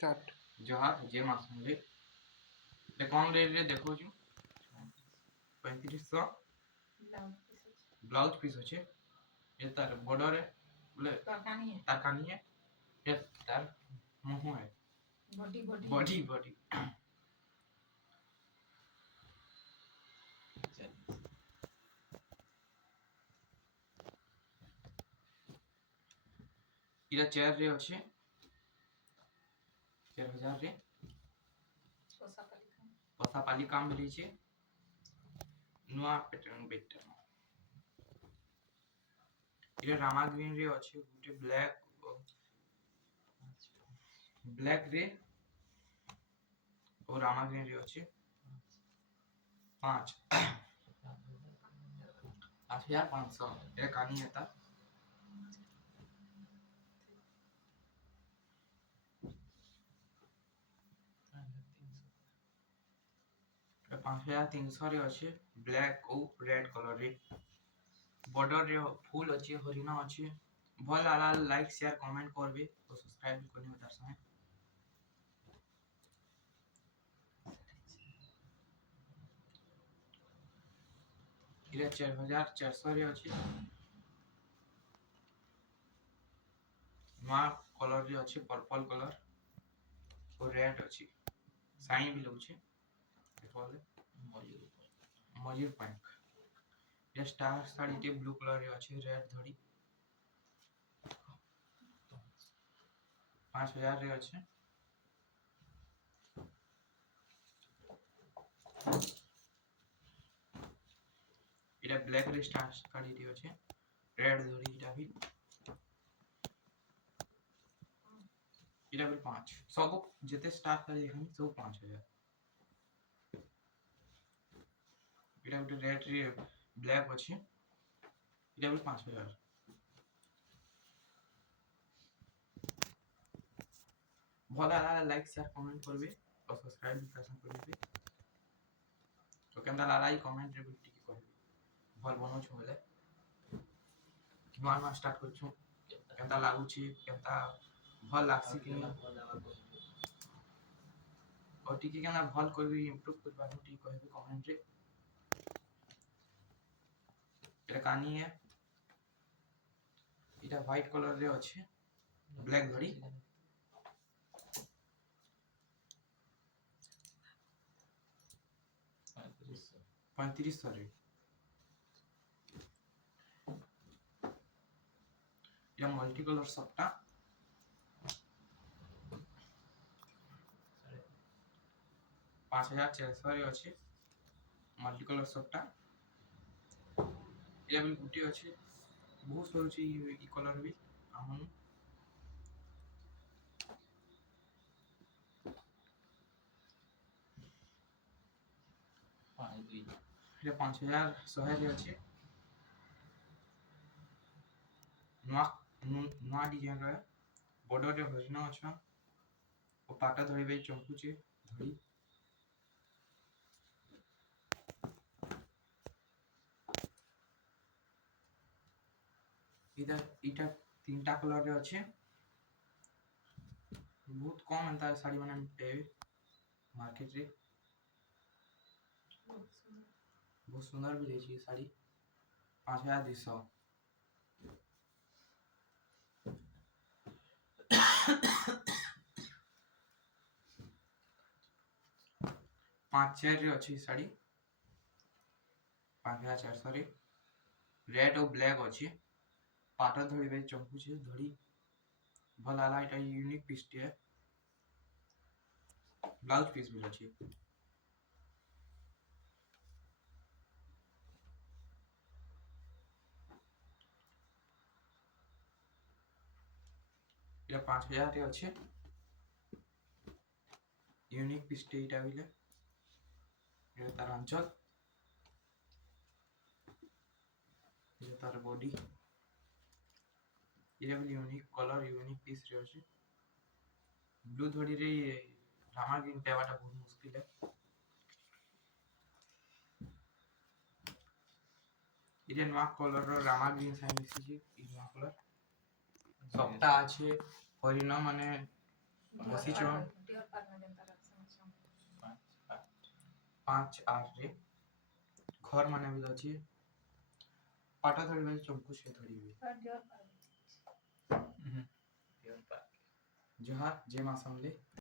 start जहाँ जे मासुंडे ले कौन रेट रे देखो जो 3500 ब्लाउज पीस अच्छे ये तार बॉर्डर है बोले तारकानी है ये तार मुंह है बॉडी बॉडी बॉडी बॉडी इरा चेयर रे अच्छे 4000 रे पसा पाली काम मिली छे नुआ पैटर्न बेटर इरा रामा ग्रीन रे अच्छे गुटे ब्लैक रे और रामा ग्रीन रे अच्छे 5 8500 इरा कानी था 5300 रे अच्छे ब्लैक और रेड कलर रे बॉर्डर रे फुल अच्छे हरिना अच्छे भल आला लाइक शेयर कमेंट करबे और सब्सक्राइब करने तार संगे इरा 4400 रे अच्छे नुआ कलर रे अच्छे पर्पल कलर और रेड अच्छे साइन भी लउछे देखले मयूर पैंक ये स्टार साड़ी टे ब्लू कलर रे अच्छे रेड धड़ी 5000 रे अच्छे इटा ब्लैक रे स्टार साड़ी टे अच्छे रेड धड़ी इटा भी इटा भी 5 सब जेते स्टार साड़ी देखनी सब 5000 इटा गुटे रेड रे ब्लैक अच्छे इटा भी 5000 भला लाइक शेयर कमेंट करबे और सब्सक्राइब भी करबे तो केनता लालाई कमेंट रे बिटी की कहबे भल बनो छु बोले नुआ नुआ स्टार्ट कर छु केनता लागु छी केनता भल लागसी कि और टिके केना भल करबे इंप्रूव करबा टी कहबे कमेंट रे एटा कानी है इटा व्हाइट कलर रे अच्छे ब्लैक घड़ी 3500 रे इटा मल्टी कलर सबटा 5400 रे अच्छे मल्टी कलर सबटा इटा भी गुटी अच्छे बहुत सरुची ई कलर भी हमन इटा 5100 रे अच्छे नुआ नुआ डिजाइन रे बॉर्डर रे हरिना अच्छा और पाटा धरिबे चंकुचे धड़ी इधर इटा तीनटा कलर रे अच्छे बहुत कम अंता साड़ी माने पेबे मार्केट रे बहुत सुंदर भी रही साड़ी 5200 5 रे अच्छी साड़ी 5400 रे रेड और ब्लैक अच्छी पाटा धरिबे चंकू छे धड़ी भल आला एटा यूनिक पीस टे ब्लाउज पीस भी अच्छी इटा 5000 रे अच्छे यूनिक पीस टे इटा बिले ये तार अंचल ये तार बॉडी ये भी यूनिक कलर यूनिक पीस रे अच्छे ब्लू धड़ी रे रामा ग्रीन पेवाटा बहुत मुश्किल है इटा नुआ कलर रो रामा ग्रीन साइन मिसी छी ई नुआ कलर सबटा আছে हरिना माने बसी चौन 5 8 रे घर माने भी अछि पाटा धरि बेल चंकु से धरिबे जहार जे मासमले